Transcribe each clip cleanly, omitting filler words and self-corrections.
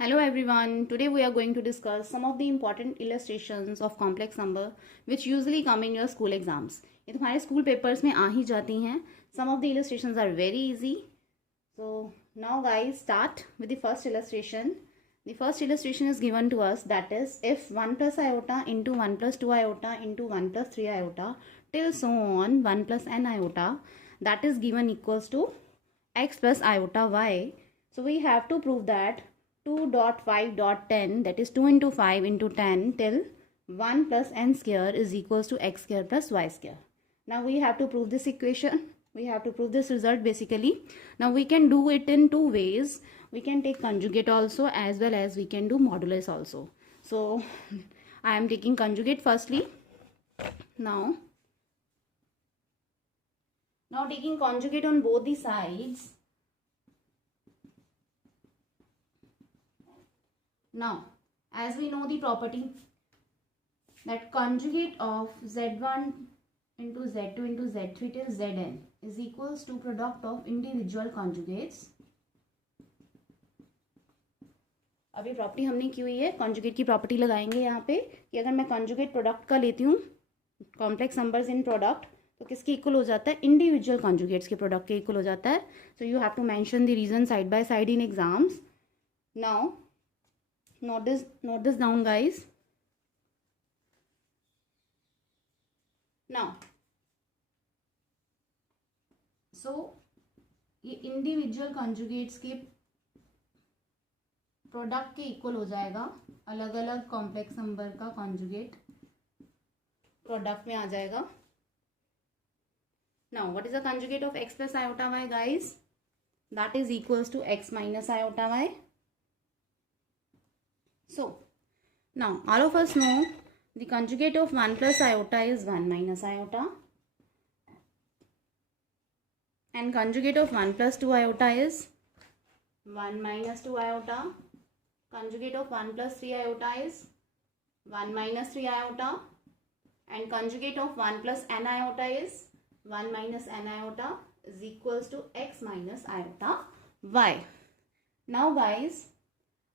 Hello everyone, today we are going to discuss some of the important illustrations of complex number which usually come in your school exams. ये तुम्हारे school papers में आ ही जाती हैं. Some of the illustrations are very easy. So now guys, start with the first illustration. The first illustration is given to us, that is if 1 plus iota into 1 plus 2 iota into 1 plus 3 iota till so on 1 plus n iota, that is given equals to x plus iota y. So we have to prove that 2.5.10, that is 2 into 5 into 10 till 1 plus n square is equals to x square plus y square. Now we have to prove this equation. We have to prove this result basically. Now we can do it in two ways. We can take conjugate also, as well as we can do modulus also. So I am taking conjugate firstly. Now taking conjugate on both the sides. Now, as we know the property that conjugate of z1 into z2 into z3 till zn is equals to product of individual conjugates. अब ये property हमने की हुई है, conjugate की property लगाएंगे यहाँ पे कि अगर मैं कॉन्जुगेट प्रोडक्ट का लेती हूँ, कॉम्प्लेक्स नंबर्स इन प्रोडक्ट, तो किसके इक्वल हो जाता है? इंडिविजुअल कॉन्जुगेट्स के प्रोडक्ट के इक्वल हो जाता है. So you have to mention the reason side by side in exams. Now note this down guys. Now so ये इंडिविजुअल कॉन्जुगेट्स के प्रोडक्ट के इक्वल हो जाएगा. अलग अलग कॉम्प्लेक्स नंबर का कॉन्जुगेट प्रोडक्ट में आ जाएगा. Now what is the conjugate of x plus iota y guys? That is equals to x minus iota y. So now all of us know the conjugate of 1 plus iota is 1 minus iota, and conjugate of 1 plus 2 iota is 1 minus 2 iota. Conjugate of 1 plus 3 iota is 1 minus 3 iota, and conjugate of 1 plus n iota is 1 minus n iota is equals to x minus iota y. Now guys,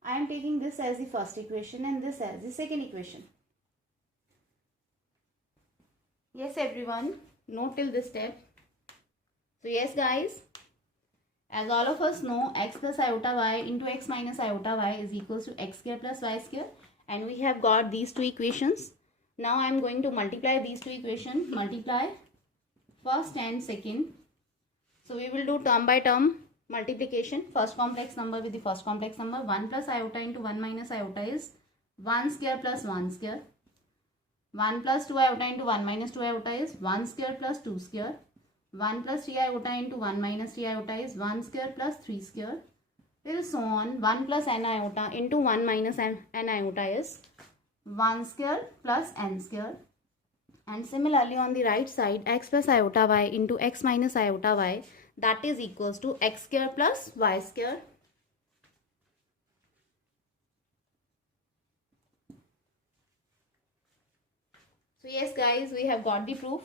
I am taking this as the first equation and this as the second equation. Yes everyone, note till this step. So yes guys, as all of us know, x plus iota y into x minus iota y is equals to x square plus y square, and we have got these two equations. Now I am going to multiply these two equations, multiply first and second. So we will do term by term multiplication. First complex number with the first complex number. 1 plus iota into 1 minus iota is 1 square plus 1 square. 1 plus 2 iota into 1 minus 2 iota is 1 square plus 2 square. 1 plus 3 iota into 1 minus 3 iota is 1 square plus 3 square. Till so on, 1 plus n iota into 1 minus n iota is 1 square plus n square. And similarly on the right side, x plus iota y into x minus iota y, that is equals to x square plus y square. So yes guys, we have got the proof.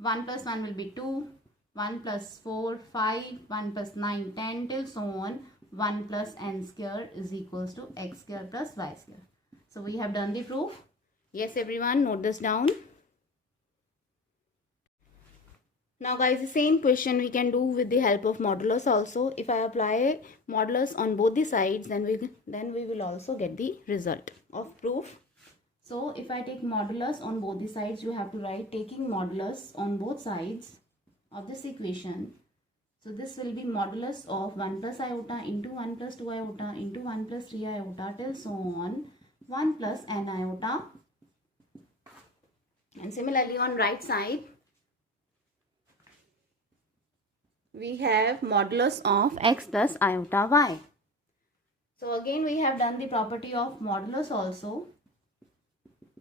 1 plus 1 will be 2, 1 plus 4, 5, 1 plus 9, 10 till so on 1 plus n square is equals to x square plus y square. So we have done the proof. Yes everyone, note this down. Now guys, the same question we can do with the help of modulus also. If I apply modulus on both the sides, then we will also get the result of proof. So if I take modulus on both the sides, you have to write taking modulus on both sides of this equation. So this will be modulus of 1 plus iota into 1 plus 2 iota into 1 plus 3 iota till so on 1 plus n iota. And similarly on right side, we have modulus of x plus iota y. So again we have done the property of modulus also,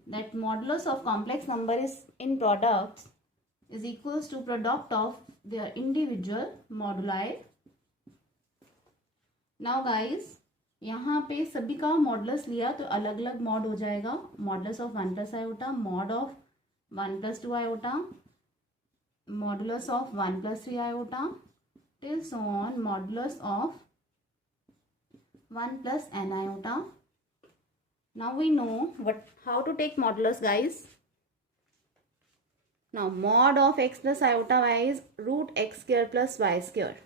that modulus of complex number is in products is equals to product of their individual moduli. Now guys, यहाँ पे सभी का modulus लिया तो अलग अलग mod हो जाएगा. Modulus of 1 plus iota, mod of 1 plus 2 iota, modulus of 1 plus 3 iota till so on modulus of 1 plus n iota. Now we know how to take modulus, guys. Now mod of x plus iota y is root x square plus y square.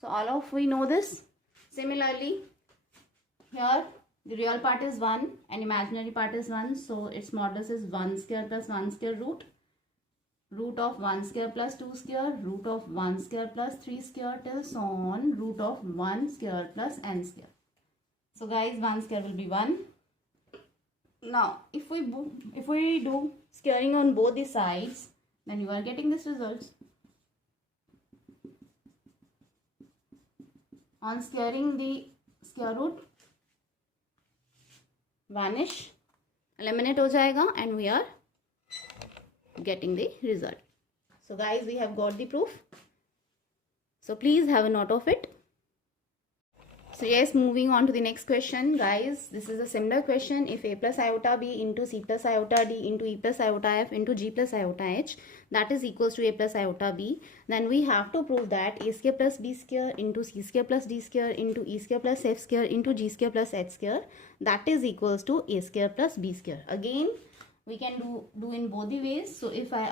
So all of we know this. Similarly, here the real part is 1 and imaginary part is 1. So its modulus is 1 square plus 1 square root. Root of 1 square plus 2 square. Root of 1 square plus 3 square till so on. Root of 1 square plus n square. So guys, 1 square will be 1. Now if we do squaring on both the sides, then you are getting this result. On squaring, the square root vanish, eliminate हो जाएगा, and we are getting the result. So guys, we have got the proof. So please have a note of it. So yes, moving on to the next question, guys. This is a similar question. If a plus iota b into c plus iota d into e plus iota f into g plus iota h, that is equals to a plus iota b, then we have to prove that a square plus b square into c square plus d square into e square plus f square into g square plus h square, that is equals to a square plus b square. Again, we can do in both the ways. So if I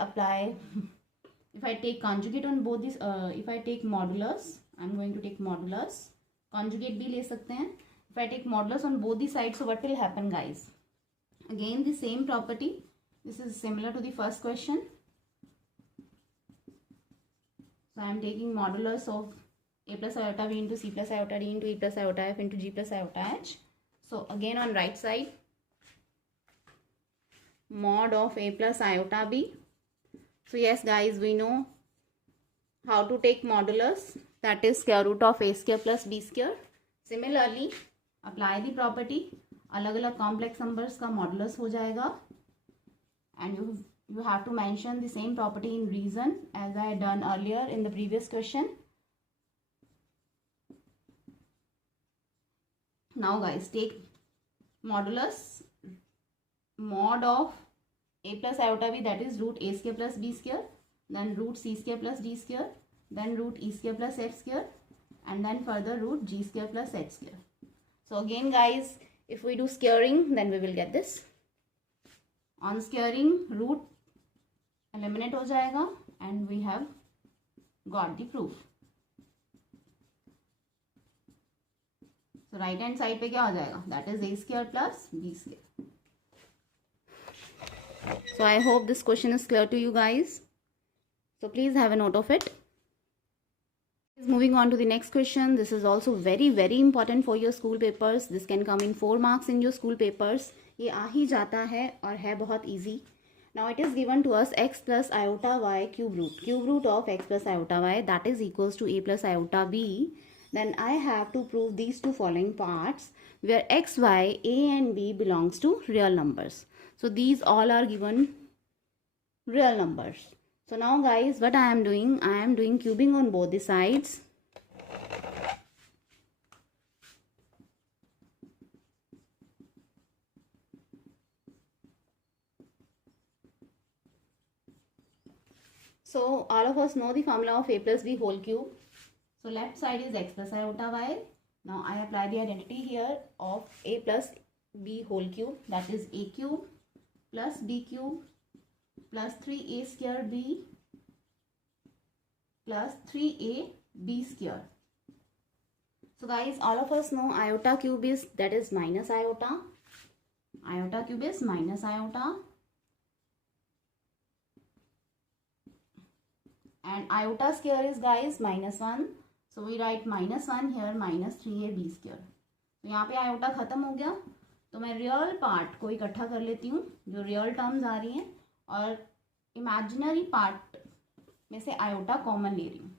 take conjugate on both these, if I take modulus, I'm going to take modulus. Conjugate भी ले सकते हैं. If I take modulus on both the sides, so what will happen, guys? Again, the same property. This is similar to the first question. So I am taking modulus of a plus iota b into c plus iota d into e plus iota f into g plus iota h. So again on right side, mod of a plus iota b. So yes, guys, we know how to take modulus, that is square root of a square plus b square. Similarly, apply the property, अलग अलग complex numbers का modulus हो जाएगा, and you have to mention the same property in reason as I had done earlier in the previous question. Now guys, take modulus, mod of a plus iota b, that is root a square plus b square, then root c square plus d square, then root e square plus f square, and then further root g square plus h square. So again, guys, if we do squaring, then we will get this. On squaring, root eliminate हो जाएगा, and we have got the proof. So right hand side पे क्या हो जाएगा? That is a square plus b square. So I hope this question is clear to you guys. So please have a note of it. Moving on to the next question. This is also very important for your school papers. This can come in 4 marks in your school papers. ये आ ही जाता है और है बहुत easy. Now it is given to us x plus iota y cube root of x plus iota y, that is equals to a plus iota b. Then I have to prove these two following parts where x, y, a and b belongs to real numbers. So these all are given real numbers. So now guys, what I am doing cubing on both the sides. So all of us know the formula of a plus b whole cube. So left side is x plus iota y. Now I apply the identity here of a plus b whole cube, that is a cube plus b cube plus 3a square b plus 3a b square. So guys, all of us know iota cube is, that is minus iota. Iota cube is minus iota. And iota square is, guys, minus 1. So we write minus 1 here, minus 3a b square. तो यहाँ पे iota खत्म हो गया, तो मैं real part को इकट्ठा कर लेती हूँ, जो रियल टर्म्स आ रही हैं, और इमेजिनरी पार्ट में से आयोटा कॉमन ले रही हूँ.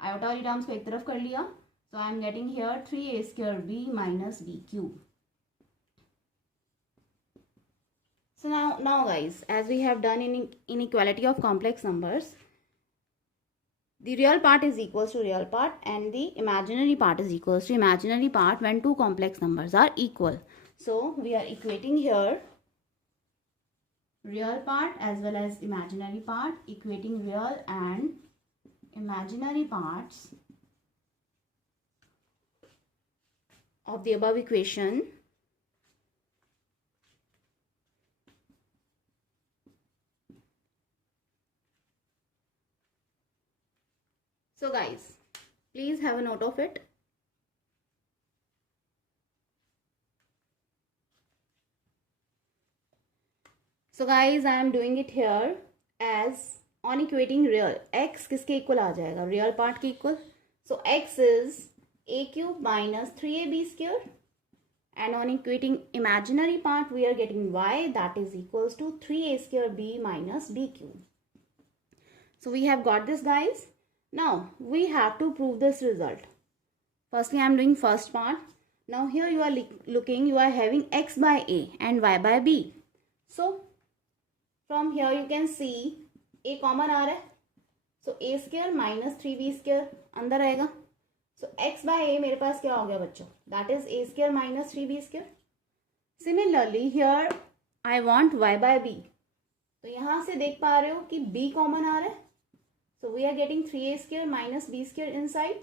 आयोटा वाली टर्म्स को एक तरफ कर लिया. So I am getting here 3a square b minus b cube. So now guys, as we have done in inequality of complex numbers, the real part is equals to real part and the imaginary part is equals to imaginary part when two complex numbers are equal. So we are equating here real part as well as imaginary part, equating real and imaginary parts of the above equation. So guys, please have a note of it. So guys, I am doing it here as on equating real. X किसके equal आ जाएगा? Real part के equal. So x is a cube minus 3ab square, and on equating imaginary part we are getting y, that is equals to 3a square b minus b cube. So we have got this, guys. Now we have to prove this result. Firstly, I am doing first part. Now here you are looking, you are having x by a and y by b. So from here you can see a common आ रहा है. So a square minus 3b square अंदर आएगा. So x by a मेरे पास क्या हो गया बच्चों? That is a square minus 3b square. Similarly here I want y by b. तो यहाँ से देख पा रहे हो कि b कॉमन आ रहा है. So we are getting 3a square minus b square inside.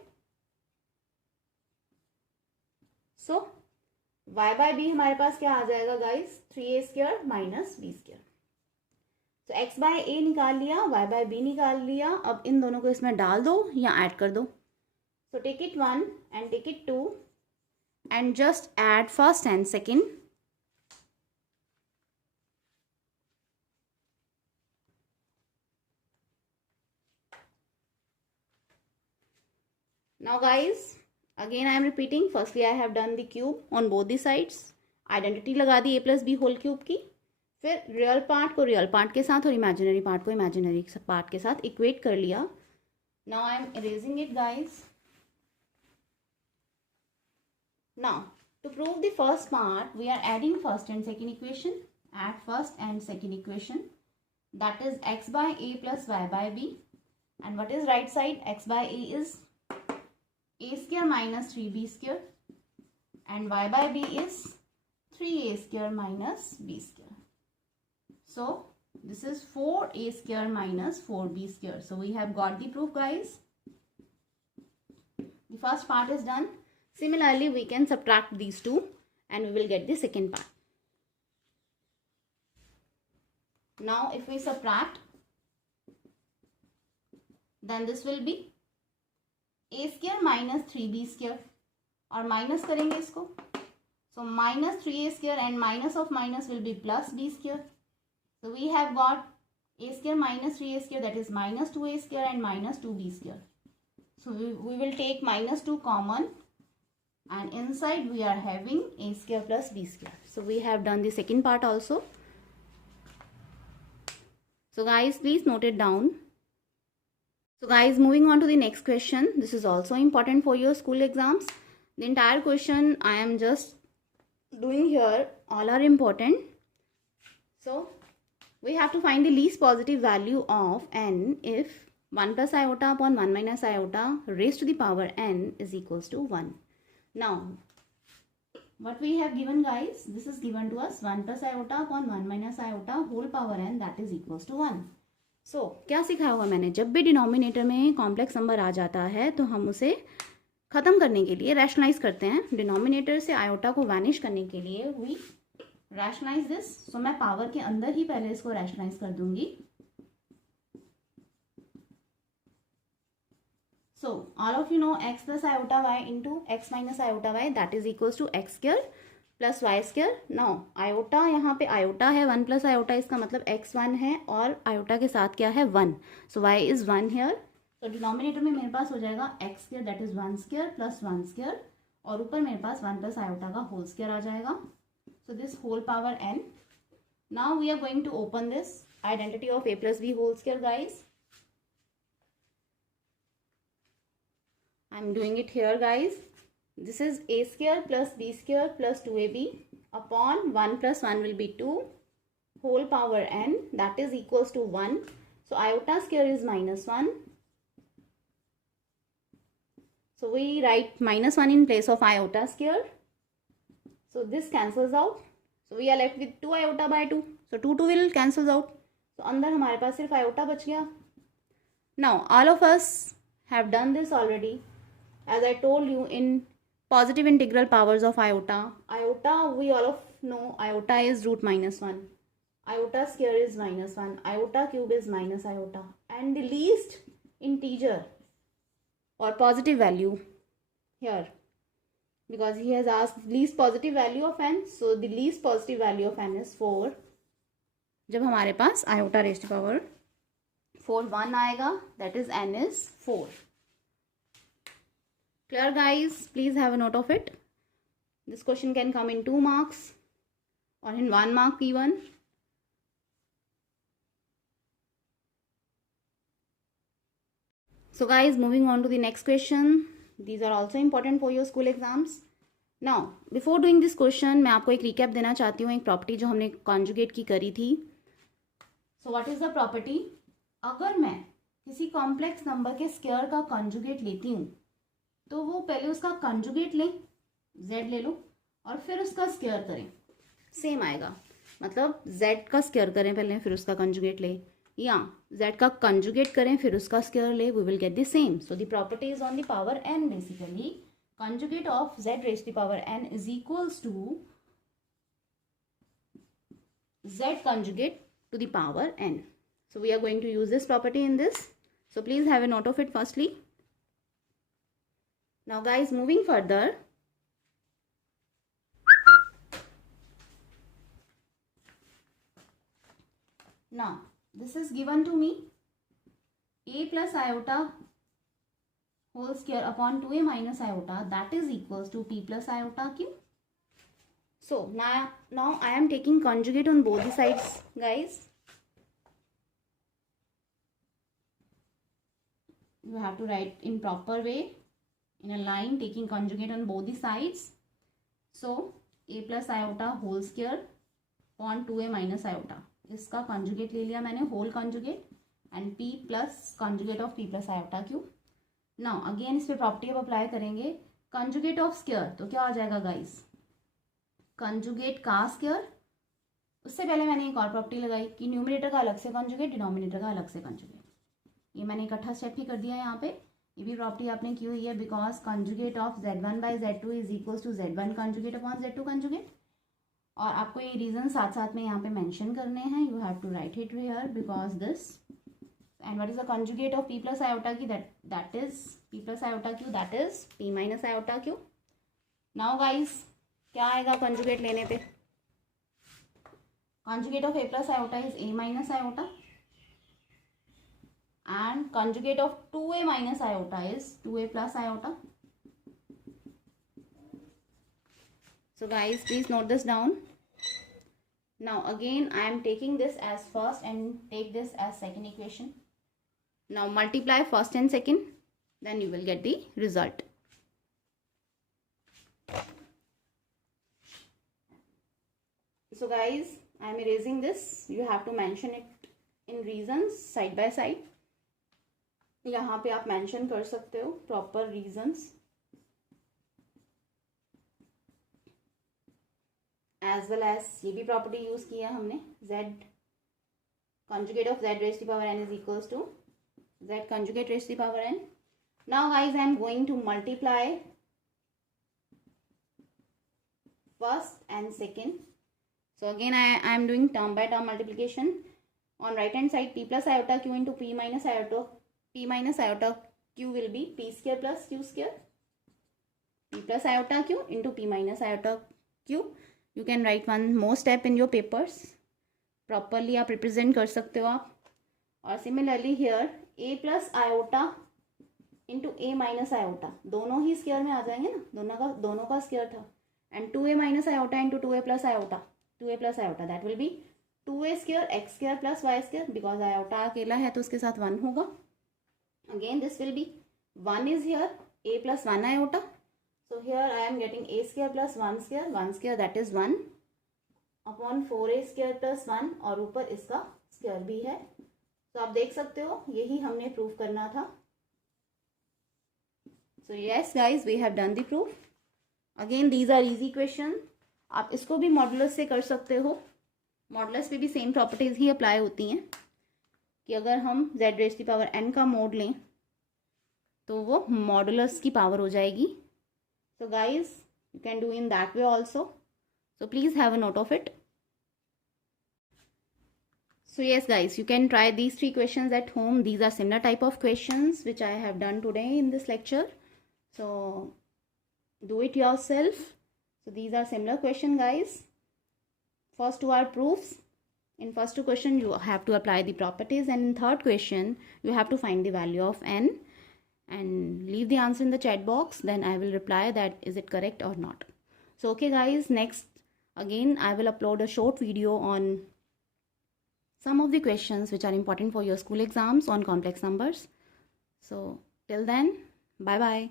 So y by b हमारे पास क्या आ जाएगा guys? 3a square minus b square. तो x बाय a निकाल लिया, y बाय b निकाल लिया. अब इन दोनों को इसमें डाल दो या ऐड कर दो. So take it 1 and take it 2 and just add first and second. Now guys, again I am repeating. Firstly I have done the cube on both the sides. Identity लगा दी a plus b whole cube की. फिर real part को real part के साथ और imaginary part को imaginary part के साथ इक्वेट कर लिया. Now I am erasing it guys. Now to prove the first part we are adding first and second equation. Add first and second equation, that is x by a plus y by b. And what is right side? x by a is a square minus 3b square and y by b is 3a square minus b square. So this is 4a square minus 4b square. So we have got the proof, guys. The first part is done. Similarly, we can subtract these two and we will get the second part. Now if we subtract, then this will be a square minus 3b square. और minus करेंगे इसको. So minus 3a square and minus of minus will be plus b square. So we have got a square minus 3a square, that is minus 2a square and minus 2b square. So we will take minus 2 common and inside we are having a square plus b square. So we have done the second part also. So guys, please note it down. So guys, moving on to the next question. This is also important for your school exams. The entire question I am just doing here, all are important. So we have to find the least positive value of n if 1 plus iota upon 1 minus iota raised to the power n is equals to 1. Now, what we have given, guys, this is given to us 1 plus iota upon 1 minus iota whole power n, that is equals to 1. So, क्या सिखाया हुआ मैंने? जब भी denominator में complex number आ जाता है तो हम उसे ख़त्म करने के लिए रैशनलाइज करते हैं. डिनोमिनेटर से आयोटा को वैनिश करने के लिए वी रैशनलाइज दिस. सो मैं पावर के अंदर ही पहले इसको रैशनलाइज कर दूंगी. So all of you know x plus iota y into x minus iota y, that is equals to x square plus y square. Now iota, यहाँ पे आयोटा है 1 प्लस आयोटा, इसका मतलब x1 है और आयोटा के साथ क्या है 1. सो y इज 1 हेयर. तो डिनोमिनेटर में मेरे पास हो जाएगा x square, that is 1 square plus 1 square, और ऊपर मेरे पास 1 प्लस आयोटा का होल स्क्वायर आ जाएगा. So this whole power n. Now we are going to open this identity of a plus b whole square, guys. I am doing it here, guys. This is a square plus b square plus 2ab upon 1 plus 1 will be 2 whole power n, that is equals to 1. So iota square is minus 1. So we write minus 1 in place of iota square. So this cancels out. So we are left with 2 iota by 2. So 2 will cancels out. So अंदर हमारे पास सिर्फ iota बच गया. Now all of us have done this already. As I told you in positive integral powers of iota. Iota, we all of know iota is root minus 1. Iota square is minus 1. Iota cube is minus iota. And the least integer or positive value here, because he has asked least positive value of n, so the least positive value of n is 4. जब हमारे पास iota raised to power 4 1 आएगा, that is n is 4. Clear guys? Please have a note of it. This question can come in 2 marks or in 1 mark even. So guys, moving on to the next question. These are also important for your school exams. Now, before doing this question, मैं आपको एक recap देना चाहती हूँ एक property जो हमने conjugate की करी थी. So what is the property? अगर मैं किसी कॉम्प्लेक्स नंबर के स्क्वायर का कॉन्जुगेट लेती हूँ तो वो पहले उसका कॉन्जुगेट लें, z ले लो, और फिर उसका स्क्वायर करें, सेम आएगा. मतलब z का स्क्वायर करें पहले, फिर उसका कॉन्जुगेट लें, या z का कंजुगेट करें फिर उसका स्क्वायर ले, we will get the same. So the property is on the power n. Basically conjugate of z raise to power n is equals to z conjugate to the power n. So we are going to use this property in this. So please have a note of it firstly. Now guys, moving further, now this is given to me a plus iota whole square upon 2a minus iota, that is equals to p plus iota q. So now I am taking conjugate on both the sides guys. You have to write in proper way in a line, taking conjugate on both the sides. So a plus iota whole square upon 2a minus iota, इसका conjugate ले लिया मैंने, whole conjugate, and p plus conjugate of p plus iota q. Now again इस पे property अब apply करेंगे. conjugate of square तो क्या आ जाएगा guys? conjugate का square. उससे पहले मैंने एक और प्रॉपर्टी लगाई कि न्यूमरेटर का अलग से conjugate, डिनोमिनेटर का अलग से conjugate. ये मैंने इकट्ठा स्टेप ही कर दिया है यहाँ पे. ये भी प्रॉपर्टी आपने की हुई है, because conjugate of z1 by z2 is equals to z1 conjugate upon z2 conjugate. और आपको ये रीजन साथ साथ में यहाँ पे मेंशन करने हैं. You have to write it here because this. And what is the conjugate of p plus iota q? That is p plus iota q, that is p minus iota q. Now guys, क्या आएगा conjugate लेने पे? Conjugate of a plus iota is a minus iota, and conjugate of 2a minus iota is 2a plus iota. So guys, please note this down. Now again I am taking this as first and take this as second equation. Now multiply first and second, then you will get the result. So guys, I am erasing this. You have to mention it in reasons side by side. यहाँ पे आप mention कर सकते हो proper reasons. As well as ये भी property use किया हमने, z conjugate of z raised to power n is equals to z conjugate raised to power n. Now guys, I am going to multiply first and second. So again I am doing term by term multiplication. On right hand side, p plus iota q into p minus iota q will be p square plus q square. p plus iota q into p minus iota q. You can write one more step in your papers. Properly आप represent कर सकते हो आप. और similarly here a plus iota into a minus iota, दोनों ही square में आ जाएंगे ना, दोनों का स्क्वायर था. and 2a minus iota into 2a plus iota, that will be 2a square x square plus y square, because iota अकेला है तो उसके साथ 1 होगा. Again this will be 1 is here, a plus 1 iota. So here I am getting a square plus 1 square, that is 1 upon 4a square plus 1, और ऊपर इसका square भी है. तो आप देख सकते हो यही हमने प्रूफ करना था. So yes guys, we have done the proof. Again these are easy question. आप इसको भी मॉडुलस से कर सकते हो. मॉडुलस पे भी सेम प्रॉपर्टीज ही अप्लाई होती हैं कि अगर हम z raise to power n का मोड लें तो वो मॉडुलस की पावर हो जाएगी So guys, you can do in that way also. So please have a note of it. So yes guys, you can try these 3 questions at home. These are similar type of questions which I have done today in this lecture. So do it yourself. So these are similar question guys. First 2 are proofs. In first 2 question you have to apply the properties, and in third question you have to find the value of n and leave the answer in the chat box. Then I will reply that is it correct or not. So okay guys, next again I will upload a short video on some of the questions which are important for your school exams on complex numbers. So till then, bye bye.